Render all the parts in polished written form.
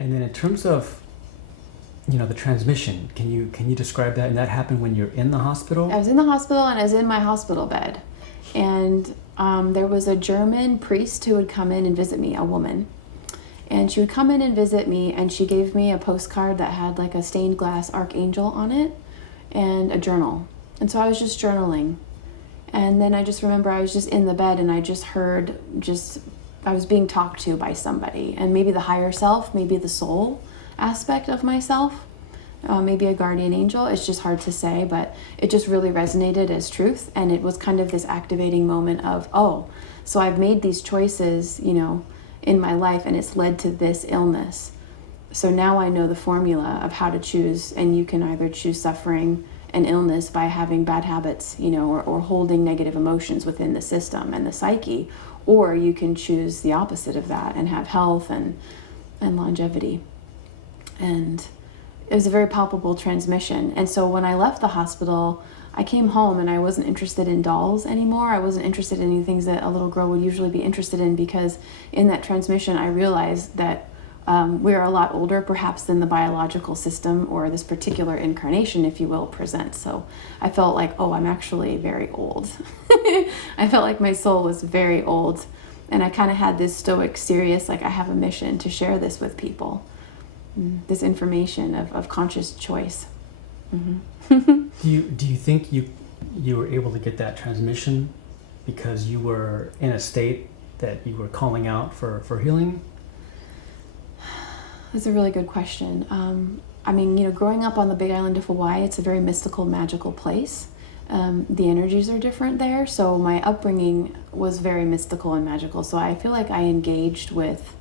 And then in terms of, the transmission, can you describe that? And that happened when you're in the hospital? I was in the hospital and I was in my hospital bed. And there was a German priest who would come in and visit me, a woman. And she would come in and visit me, and she gave me a postcard that had like a stained glass archangel on it and a journal. And so I was just journaling. And then I just remember I was just in the bed and I just heard I was being talked to by somebody, and maybe the higher self, maybe the soul aspect of myself, maybe a guardian angel. It's just hard to say, but it just really resonated as truth. And it was kind of this activating moment of, oh, so I've made these choices, in my life, and it's led to this illness. So now I know the formula of how to choose, and you can either choose suffering and illness by having bad habits, or holding negative emotions within the system and the psyche, or you can choose the opposite of that and have health and longevity. And it was a very palpable transmission. And so when I left the hospital, I came home and I wasn't interested in dolls anymore. I wasn't interested in any things that a little girl would usually be interested in, because in that transmission I realized that we're a lot older perhaps than the biological system or this particular incarnation, if you will, presents. So I felt like, oh, I'm actually very old. I felt like my soul was very old. And I kind of had this stoic, serious, like I have a mission to share this with people. This information of conscious choice. Mm-hmm. Do you think you were able to get that transmission because you were in a state that you were calling out for healing? That's a really good question. Growing up on the Big Island of Hawaii, it's a very mystical, magical place. The energies are different there, so my upbringing was very mystical and magical. So I feel like I engaged with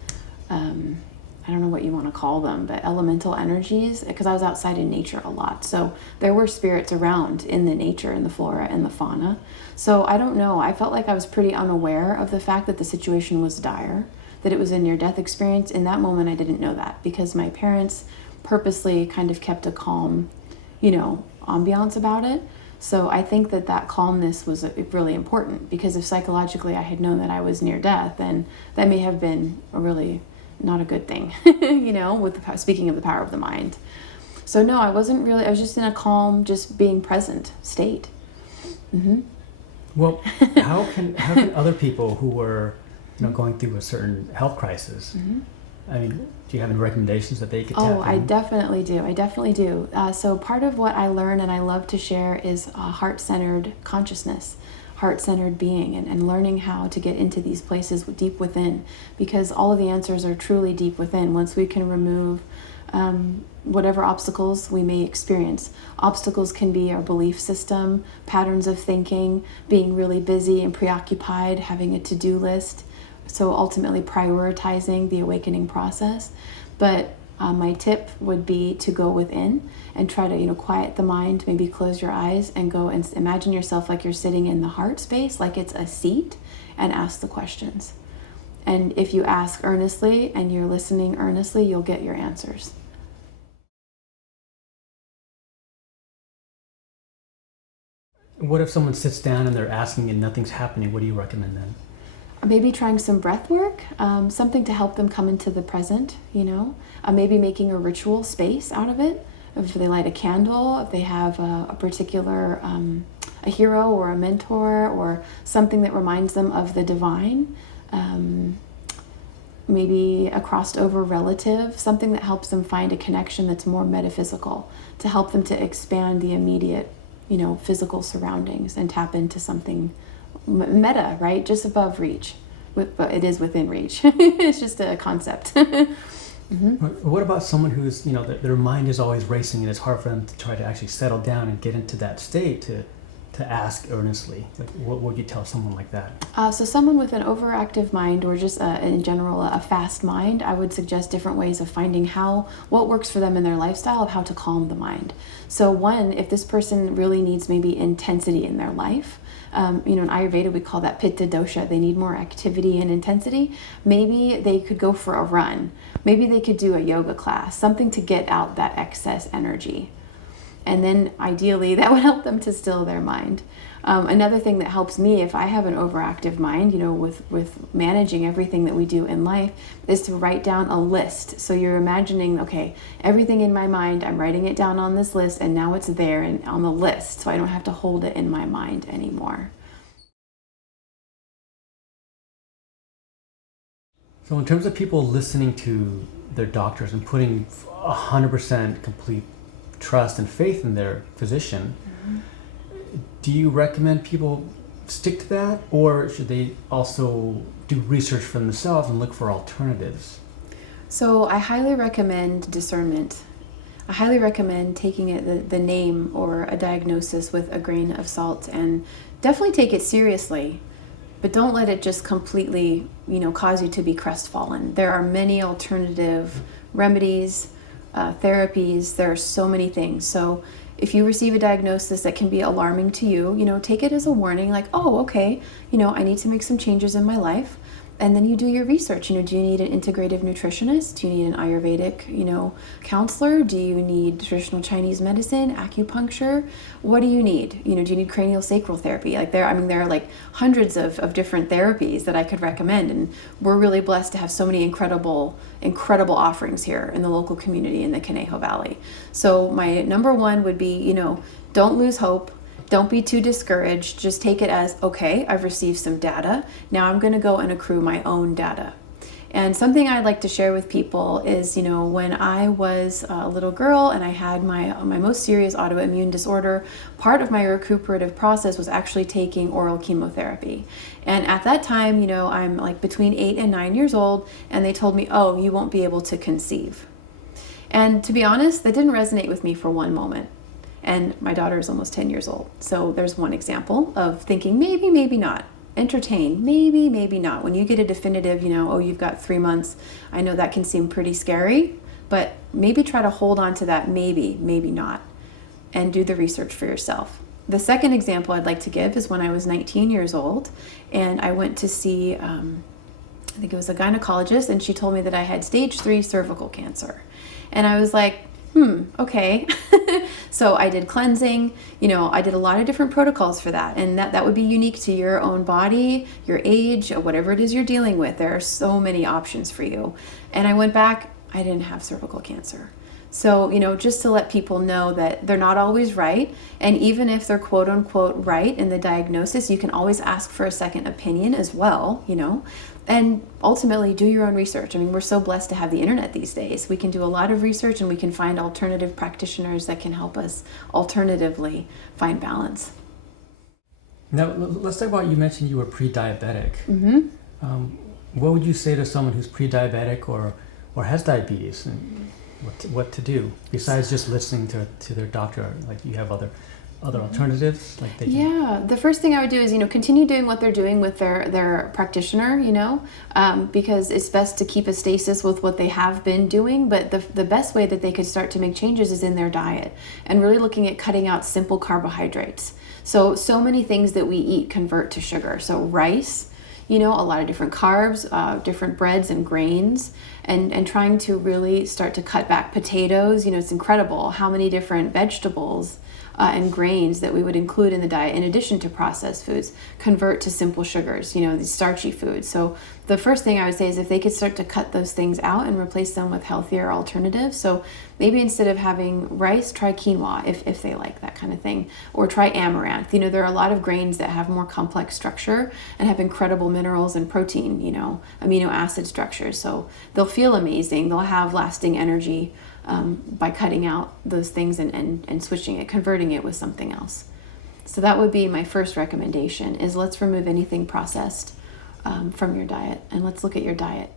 I don't know what you want to call them, but elemental energies, because I was outside in nature a lot. So there were spirits around in the nature, in the flora and the fauna. So I don't know. I felt like I was pretty unaware of the fact that the situation was dire, that it was a near-death experience. In that moment, I didn't know that because my parents purposely kind of kept a calm, ambiance about it. So I think that calmness was really important, because if psychologically I had known that I was near death, then that may have been a really not a good thing, speaking of the power of the mind. So no, I wasn't really, I was just in a calm, just being present state. Mm-hmm. Well, how can other people who were, going through a certain health crisis, mm-hmm. Do you have any recommendations that they could tap in? I definitely do. So part of what I learn and I love to share is heart-centered consciousness, heart-centered being, and learning how to get into these places deep within, because all of the answers are truly deep within. Once we can remove whatever obstacles we may experience. Obstacles can be our belief system, patterns of thinking, being really busy and preoccupied, having a to-do list. So ultimately prioritizing the awakening process. But my tip would be to go within and try to, quiet the mind, maybe close your eyes and go and imagine yourself like you're sitting in the heart space, like it's a seat, and ask the questions. And if you ask earnestly and you're listening earnestly, you'll get your answers. What if someone sits down and they're asking and nothing's happening? What do you recommend then? Maybe trying some breath work, something to help them come into the present, maybe making a ritual space out of it. If they light a candle, if they have a particular a hero or a mentor or something that reminds them of the divine, maybe a crossed over relative, something that helps them find a connection that's more metaphysical, to help them to expand the immediate, physical surroundings and tap into something meta, right? Just above reach, but it is within reach. It's just a concept. Mm-hmm. What about someone who's, their mind is always racing and it's hard for them to try to actually settle down and get into that state to ask earnestly? Like, what would you tell someone like that? So someone with an overactive mind, or just in general a fast mind, I would suggest different ways of finding what works for them in their lifestyle, of how to calm the mind. So one, if this person really needs maybe intensity in their life, in Ayurveda we call that pitta dosha. They need more activity and intensity. Maybe they could go for a run. Maybe they could do a yoga class, something to get out that excess energy. And then ideally that would help them to still their mind. Another thing that helps me if I have an overactive mind, with managing everything that we do in life, is to write down a list. So you're imagining, okay, everything in my mind, I'm writing it down on this list, and now it's there and on the list, so I don't have to hold it in my mind anymore. So in terms of people listening to their doctors and putting 100% complete trust and faith in their physician, do you recommend people stick to that, or should they also do research for themselves and look for alternatives? So I highly recommend discernment. I highly recommend taking it the name or a diagnosis with a grain of salt, and definitely take it seriously. But don't let it just completely, cause you to be crestfallen. There are many alternative remedies, therapies. There are so many things. So if you receive a diagnosis that can be alarming to you, take it as a warning, like, oh, okay, I need to make some changes in my life. And then you do your research. Do you need an integrative nutritionist? Do you need an Ayurvedic, counselor? Do you need traditional Chinese medicine, acupuncture? What do you need? Do you need cranial sacral therapy? There are like hundreds of different therapies that I could recommend. And we're really blessed to have so many incredible offerings here in the local community in the Conejo Valley. So my number one would be, don't lose hope. Don't be too discouraged. Just take it as, okay, I've received some data. Now I'm going to go and accrue my own data. And something I'd like to share with people is, when I was a little girl and I had my most serious autoimmune disorder, part of my recuperative process was actually taking oral chemotherapy. And at that time, I'm like between 8 and 9 years old, and they told me, oh, you won't be able to conceive. And to be honest, that didn't resonate with me for one moment. And my daughter is almost 10 years old. So there's one example of thinking maybe, maybe not. Entertain, maybe, maybe not. When you get a definitive, you've got 3 months, I know that can seem pretty scary, but maybe try to hold on to that maybe, maybe not, and do the research for yourself. The second example I'd like to give is when I was 19 years old, and I went to see, I think it was a gynecologist, and she told me that I had stage 3 cervical cancer. And I was like, okay. So I did cleansing, I did a lot of different protocols for that. And that would be unique to your own body, your age, whatever it is you're dealing with. There are so many options for you. And I went back, I didn't have cervical cancer. So, just to let people know that they're not always right. And even if they're quote unquote right in the diagnosis, you can always ask for a second opinion as well, and ultimately do your own research. I mean, we're so blessed to have the internet these days. We can do a lot of research, and we can find alternative practitioners that can help us alternatively find balance. Now, let's talk about, you mentioned you were pre-diabetic. What would you say to someone who's pre-diabetic or has diabetes, and what to do besides just listening to their doctor? Like, you have other alternatives? The first thing I would do is, continue doing what they're doing with their practitioner, because it's best to keep a stasis with what they have been doing. But the best way that they could start to make changes is in their diet, and really looking at cutting out simple carbohydrates. So many things that we eat convert to sugar. So rice, a lot of different carbs, different breads and grains, and trying to really start to cut back potatoes. It's incredible how many different vegetables and grains that we would include in the diet, in addition to processed foods, convert to simple sugars, these starchy foods. So the first thing I would say is if they could start to cut those things out and replace them with healthier alternatives. So maybe instead of having rice, try quinoa if they like that kind of thing, or try amaranth. There are a lot of grains that have more complex structure and have incredible minerals and protein, amino acid structures. So they'll feel amazing. They'll have lasting energy by cutting out those things and switching it, converting it with something else. So that would be my first recommendation, is let's remove anything processed from your diet, and let's look at your diet.